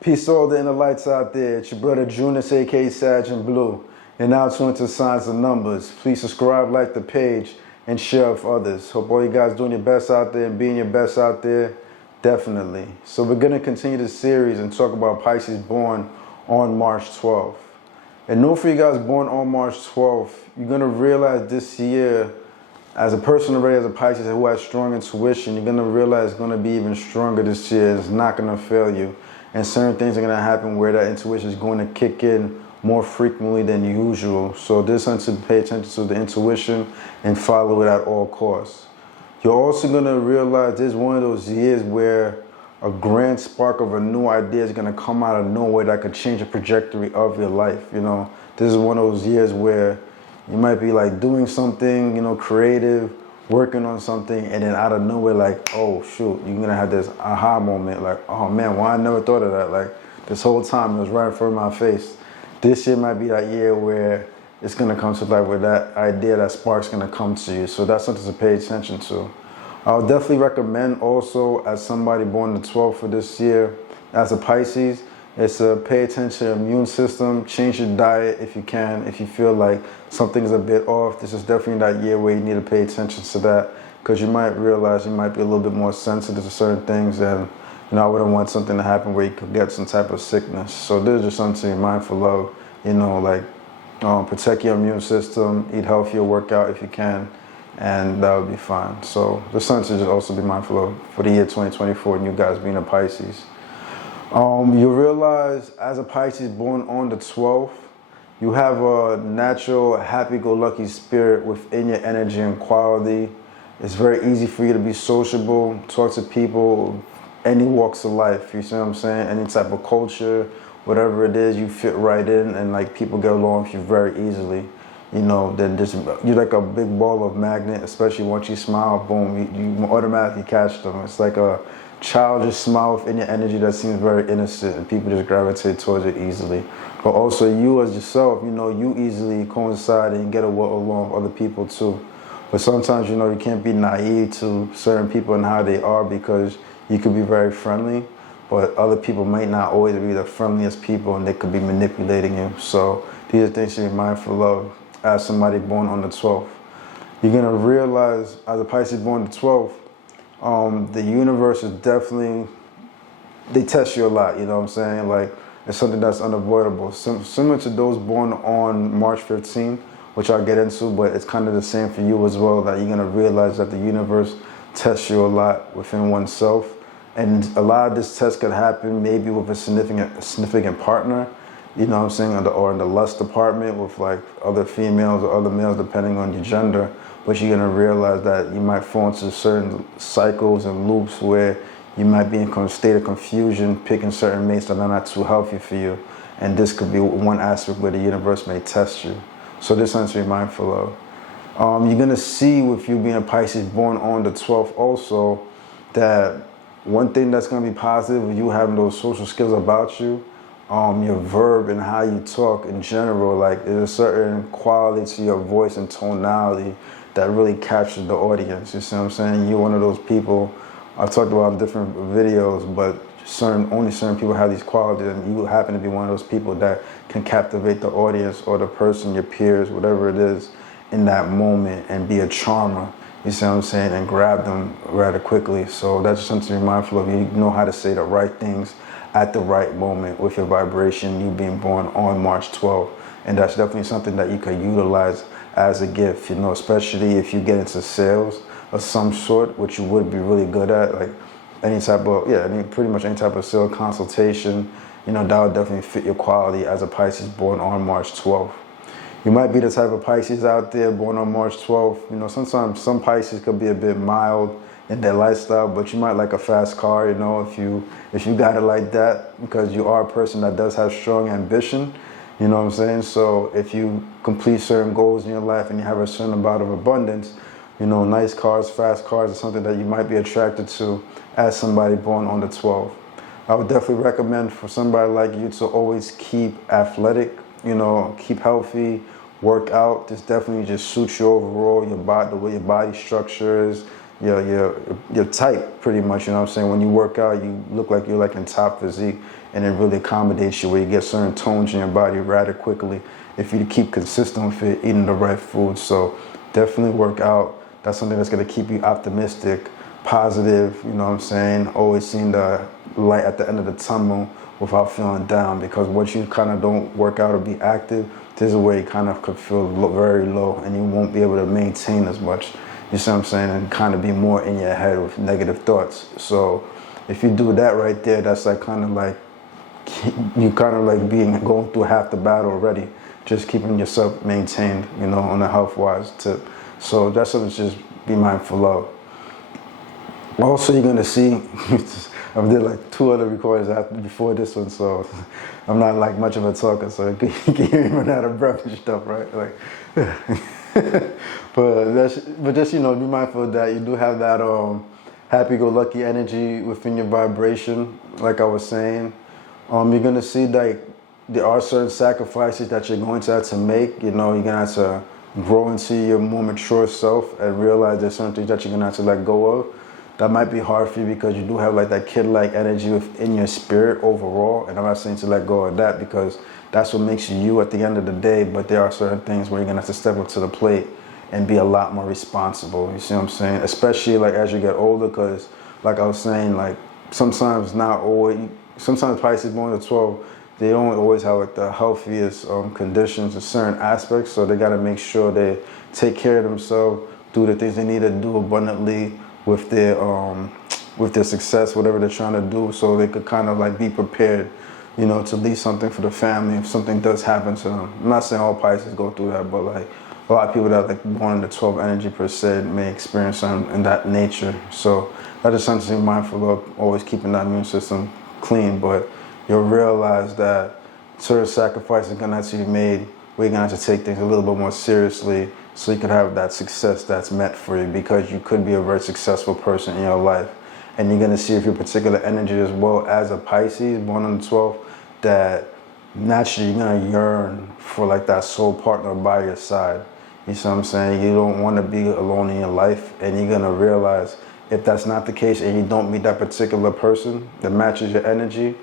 Peace to all the inner lights out there. It's your brother Junus, aka SagInBlue. And now tuned to Signs and Numbers. Please subscribe, like the page, and share with others. Hope all you guys doing your best out there and being your best out there. Definitely. So we're going to continue this series and talk about Pisces born on March 12th. And know for you guys born on March 12th, you're going to realize this year, as a person already as a Pisces who has strong intuition, you're going to realize it's going to be even stronger this year. It's not going to fail you. And certain things are going to happen where that intuition is going to kick in more frequently than usual. So this time to pay attention to the intuition and follow it at all costs. You're also going to realize this is one of those years where a grand spark of a new idea is going to come out of nowhere that could change the trajectory of your life. You know, this is one of those years where you might be like doing something, you know, creative, working on something, and then out of nowhere, like, oh shoot, you're gonna have this aha moment, like, oh man, why I never thought of that? Like, this whole time it was right in front of my face. This year might be that year where it's gonna come to life, where that idea, that spark's gonna come to you. So that's something to pay attention to. I would definitely recommend also, as somebody born the 12th for this year, as a Pisces, is to pay attention to your immune system, change your diet if you can. If you feel like something's a bit off, this is definitely that year where you need to pay attention to that, because you might realize you might be a little bit more sensitive to certain things, and you know, I wouldn't want something to happen where you could get some type of sickness. So this is just something to be mindful of, you know, like protect your immune system, eat healthier, work out if you can, and that would be fine. So just something to just also be mindful of for the year 2024 and you guys being a Pisces. You realize as a Pisces born on the 12th, you have a natural happy-go-lucky spirit within your energy and quality. It's very easy for you to be sociable, talk to people, any walks of life, you see what I'm saying? Any type of culture, whatever it is, you fit right in, and like people get along with you very easily. You know, then just you're like a big ball of magnet, especially once you smile, boom, you automatically catch them. It's like a childish smile within your energy that seems very innocent, and people just gravitate towards it easily. But also you as yourself, you know, you easily coincide and get along with other people too. But sometimes, you know, you can't be naive to certain people and how they are, because you could be very friendly, but other people might not always be the friendliest people, and they could be manipulating you. So these are things to be mindful of as somebody born on the 12th. You're gonna realize as a Pisces born on the 12th, the universe is definitely, they test you a lot, you know what I'm saying? Like, it's something that's unavoidable. Similar to those born on March 15th, which I'll get into, but it's kind of the same for you as well, that you're gonna realize that the universe tests you a lot within oneself. And a lot of this test could happen maybe with a significant partner, you know what I'm saying, or in the lust department with like other females or other males, depending on your gender. But you're gonna realize that you might fall into certain cycles and loops where you might be in a state of confusion, picking certain mates that are not too healthy for you. And this could be one aspect where the universe may test you. So this is something to be mindful of. You're gonna see with you being a Pisces born on the 12th also, that one thing that's gonna be positive with you having those social skills about you, your verb and how you talk in general, like there's a certain quality to your voice and tonality that really captures the audience. You see what I'm saying? You're one of those people, I've talked about in different videos, but only certain people have these qualities, and you happen to be one of those people that can captivate the audience or the person, your peers, whatever it is, in that moment, and be a charmer. You see what I'm saying? And grab them rather quickly. So that's just something to be mindful of. You know how to say the right things at the right moment with your vibration, you being born on March 12th. And that's definitely something that you can utilize as a gift, you know, especially if you get into sales of some sort, which you would be really good at, like any type of, pretty much any type of sales consultation, you know, that would definitely fit your quality as a Pisces born on March 12th. You might be the type of Pisces out there born on March 12th. You know, sometimes some Pisces could be a bit mild in their lifestyle, but you might like a fast car, you know, if you got it like that, because you are a person that does have strong ambition, you know what I'm saying? So if you complete certain goals in your life and you have a certain amount of abundance, you know, nice cars, fast cars is something that you might be attracted to as somebody born on the 12th. I would definitely recommend for somebody like you to always keep athletic, you know, keep healthy, work out. This definitely just suits you overall, your body, the way your body structure is, your type, pretty much, you know what I'm saying? When you work out, you look like you're like in top physique, and it really accommodates you where you get certain tones in your body rather quickly if you keep consistent with it, eating the right food. So definitely work out. That's something that's going to keep you optimistic, positive, you know what I'm saying? Always seeing the light at the end of the tunnel without feeling down, because once you kind of don't work out or be active, this is where you kind of could feel very low and you won't be able to maintain as much. You see what I'm saying? And kind of be more in your head with negative thoughts. So if you do that right there, that's like kind of like you kind of like going through half the battle already, just keeping yourself maintained, you know, on a health-wise tip. So that's something to just be mindful of. Also, you're gonna see, I did like 2 other recordings before this one, so I'm not like much of a talker, so you can hear me run out of breath and stuff, right? Like, but just, you know, be mindful of that. You do have that happy-go-lucky energy within your vibration, like I was saying. You're gonna see like there are certain sacrifices that you're going to have to make. You know, you're gonna have to grow into your more mature self and realize there's certain things that you're gonna have to let go of. That might be hard for you because you do have like that kid-like energy within your spirit overall. And I'm not saying to let go of that because that's what makes you at the end of the day. But there are certain things where you're gonna have to step up to the plate and be a lot more responsible. You see what I'm saying? Especially like as you get older, because like I was saying, like sometimes Pisces born at 12, they don't always have like the healthiest conditions in certain aspects. So they gotta make sure they take care of themselves, do the things they need to do abundantly with their success, whatever they're trying to do, so they could kind of like be prepared, you know, to leave something for the family if something does happen to them. I'm not saying all Pisces go through that, but like a lot of people that are like born in the 12 energy per se may experience something in that nature. So that is something to be mindful of, always keeping that immune system clean. But you'll realize that certain sacrifices are gonna have to be made. We're gonna have to take things a little bit more seriously so you can have that success that's meant for you, because you could be a very successful person in your life. And you're gonna see if your particular energy as well as a Pisces born on the 12th, that naturally you're gonna yearn for like that soul partner by your side. You see what I'm saying? You don't wanna be alone in your life, and you're gonna realize if that's not the case and you don't meet that particular person that matches your energy,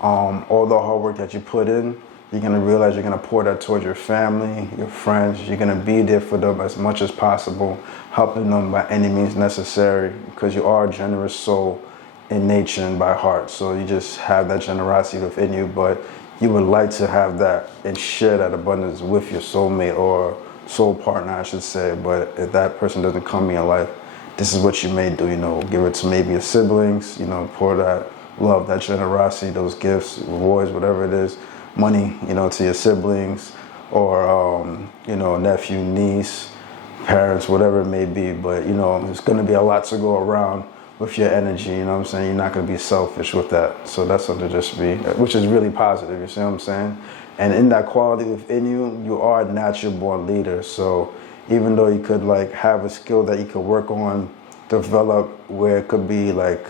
all the hard work that you put in, you're gonna realize you're gonna pour that towards your family, your friends. You're gonna be there for them as much as possible, helping them by any means necessary, because you are a generous soul in nature and by heart. So you just have that generosity within you, but you would like to have that and share that abundance with your soulmate or soul partner, I should say. But if that person doesn't come in your life, this is what you may do, you know, give it to maybe your siblings, you know, pour that love, that generosity, those gifts, rewards, whatever it is, money, you know, to your siblings or, you know, nephew, niece, parents, whatever it may be. But, you know, there's going to be a lot to go around with your energy, you know what I'm saying? You're not going to be selfish with that. So that's something to just be, which is really positive, you see what I'm saying? And in that quality within you, you are a natural born leader. So even though you could like have a skill that you could work on, develop, where it could be like,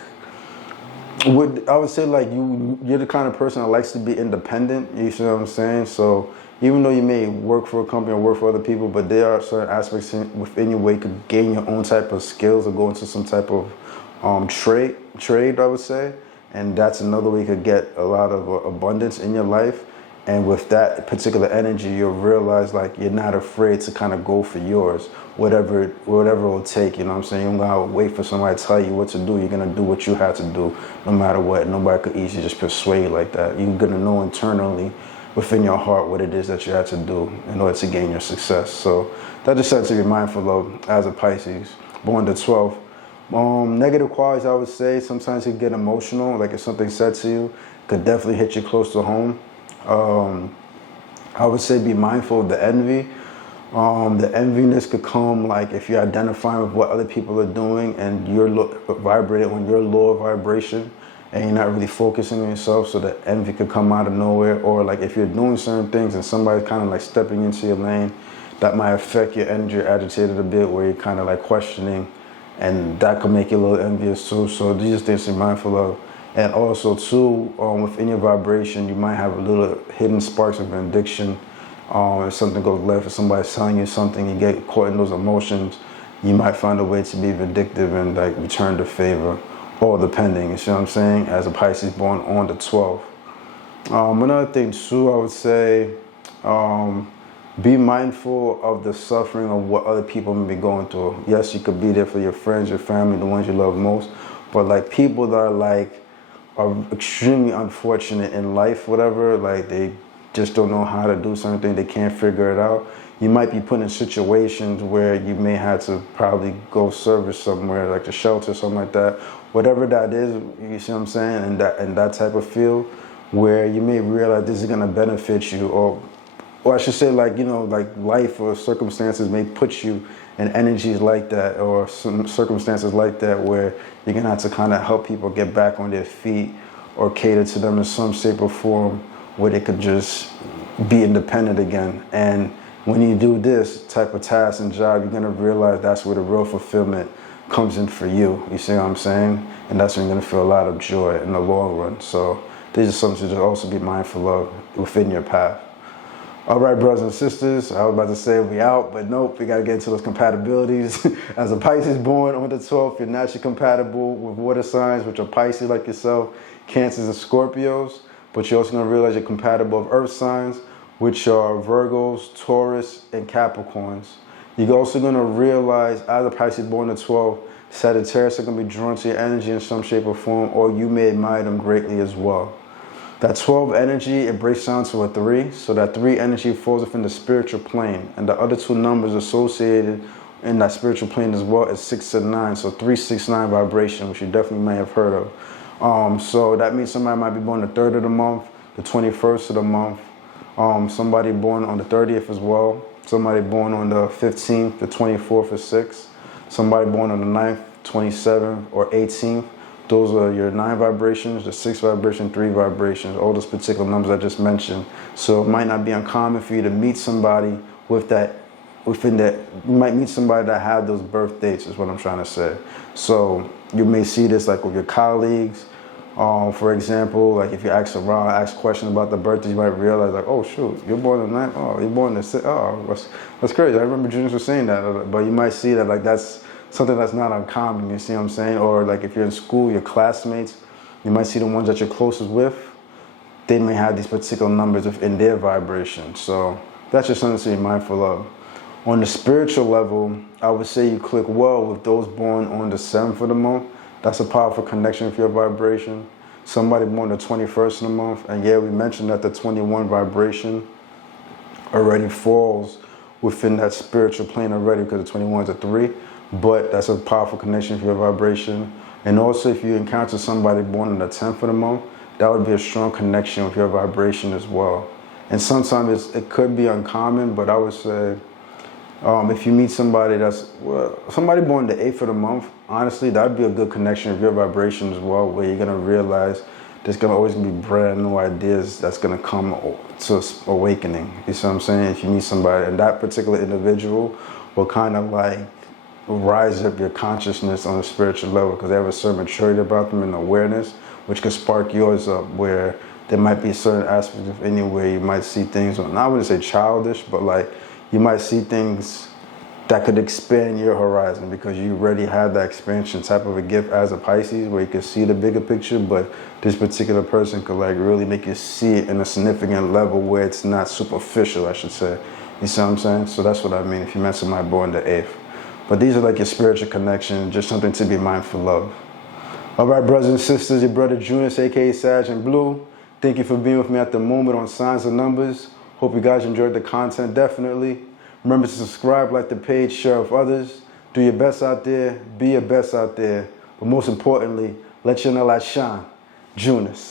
I would say like you're the kind of person that likes to be independent, you see what I'm saying? So even though you may work for a company or work for other people, but there are certain aspects within you where you could gain your own type of skills or go into some type of trade, I would say. And that's another way you could get a lot of abundance in your life. And with that particular energy, you'll realize like you're not afraid to kind of go for yours, whatever it'll take, you know what I'm saying? You're not gonna wait for somebody to tell you what to do. You're gonna do what you have to do, no matter what. Nobody could easily just persuade you like that. You're gonna know internally within your heart what it is that you have to do in order to gain your success. So that's just something to be mindful of as a Pisces, born the 12th. Negative qualities, I would say, sometimes you get emotional, like if something said to you, could definitely hit you close to home. I would say be mindful of the envy. The enviness could come like if you're identifying with what other people are doing and you're vibrating on your lower vibration and you're not really focusing on yourself, so the envy could come out of nowhere. Or like if you're doing certain things and somebody's kind of like stepping into your lane, that might affect your energy, agitated a bit, where you're kind of like questioning, and that could make you a little envious too. So these are things to be mindful of. And also too, within your vibration, you might have a little hidden sparks of addiction. If something goes left, if somebody's telling you something, you get caught in those emotions, you might find a way to be vindictive and like return the favor, all depending, you see what I'm saying? As a Pisces born on the 12th. Another thing too, I would say, be mindful of the suffering of what other people may be going through. Yes, you could be there for your friends, your family, the ones you love most, but like people that are extremely unfortunate in life, whatever, like they just don't know how to do something, they can't figure it out. You might be put in situations where you may have to probably go service somewhere, like the shelter, something like that. Whatever that is, you see what I'm saying, in that type of field, where you may realize this is gonna benefit you, or I should say, like, you know, like life or circumstances may put you in energies like that, or some circumstances like that, where you're gonna have to kind of help people get back on their feet, or cater to them in some shape or form where they could just be independent again. And when you do this type of task and job, you're gonna realize that's where the real fulfillment comes in for you. You see what I'm saying? And that's when you're gonna feel a lot of joy in the long run. So these are something to just also be mindful of within your path. All right, brothers and sisters, I was about to say we out, but nope, we gotta get into those compatibilities. As a Pisces born on the 12th, you're naturally compatible with water signs, which are Pisces like yourself, Cancers and Scorpios, but you're also gonna realize you're compatible with earth signs, which are Virgos, Taurus, and Capricorns. You're also gonna realize, as a Pisces born on the 12th, Sagittarius are gonna be drawn to your energy in some shape or form, or you may admire them greatly as well. That 12 energy, it breaks down to a 3. So that 3 energy falls within the spiritual plane. And the other 2 numbers associated in that spiritual plane as well is 6 and 9. So 369 vibration, which you definitely may have heard of. So that means somebody might be born the 3rd of the month, the 21st of the month. Somebody born on the 30th as well. Somebody born on the 15th, the 24th or 6th. Somebody born on the 9th, 27th, or 18th. Those are your 9 vibrations, the 6 vibration, 3 vibrations, all those particular numbers I just mentioned. So it might not be uncommon for you to meet somebody with that, within that, you might meet somebody that have those birth dates is what I'm trying to say. So you may see this like with your colleagues. For example, like if you ask around, ask questions about the birthday, you might realize like, oh shoot, you're born on the 9th, oh, you're born on the 6th, oh, that's crazy. I remember juniors were saying that, but you might see that like that's something that's not uncommon, you see what I'm saying? Or like if you're in school, your classmates, you might see the ones that you're closest with, they may have these particular numbers in their vibration. So that's just something to be mindful of. On the spiritual level, I would say you click well with those born on the 7th of the month. That's a powerful connection with your vibration. Somebody born the 21st of the month, and yeah, we mentioned that the 21 vibration already falls within that spiritual plane already, because the 21 is a 3. But that's a powerful connection for your vibration. And also if you encounter somebody born on the 10th of the month, that would be a strong connection with your vibration as well. And sometimes it could be uncommon, but I would say if you meet somebody somebody born the 8th of the month, honestly, that'd be a good connection with your vibration as well, where you're gonna realize there's gonna always be brand new ideas that's gonna come to awakening. You see what I'm saying? If you meet somebody, and that particular individual will kind of like rise up your consciousness on a spiritual level, because they have a certain maturity about them and awareness, which could spark yours up, where there might be certain aspects of anywhere you might see things, I wouldn't say childish, but like you might see things that could expand your horizon, because you already have that expansion type of a gift as a Pisces, where you can see the bigger picture, but this particular person could like really make you see it in a significant level where it's not superficial, I should say. You see what I'm saying? So that's what I mean if you met somebody born the 8th. But these are like your spiritual connection, just something to be mindful of. All right, brothers and sisters, your brother Junius, aka SagInBlue. Thank you for being with me at the moment on Signs and Numbers. Hope you guys enjoyed the content, definitely. Remember to subscribe, like the page, share with others. Do your best out there, be your best out there. But most importantly, let your light shine. Junius.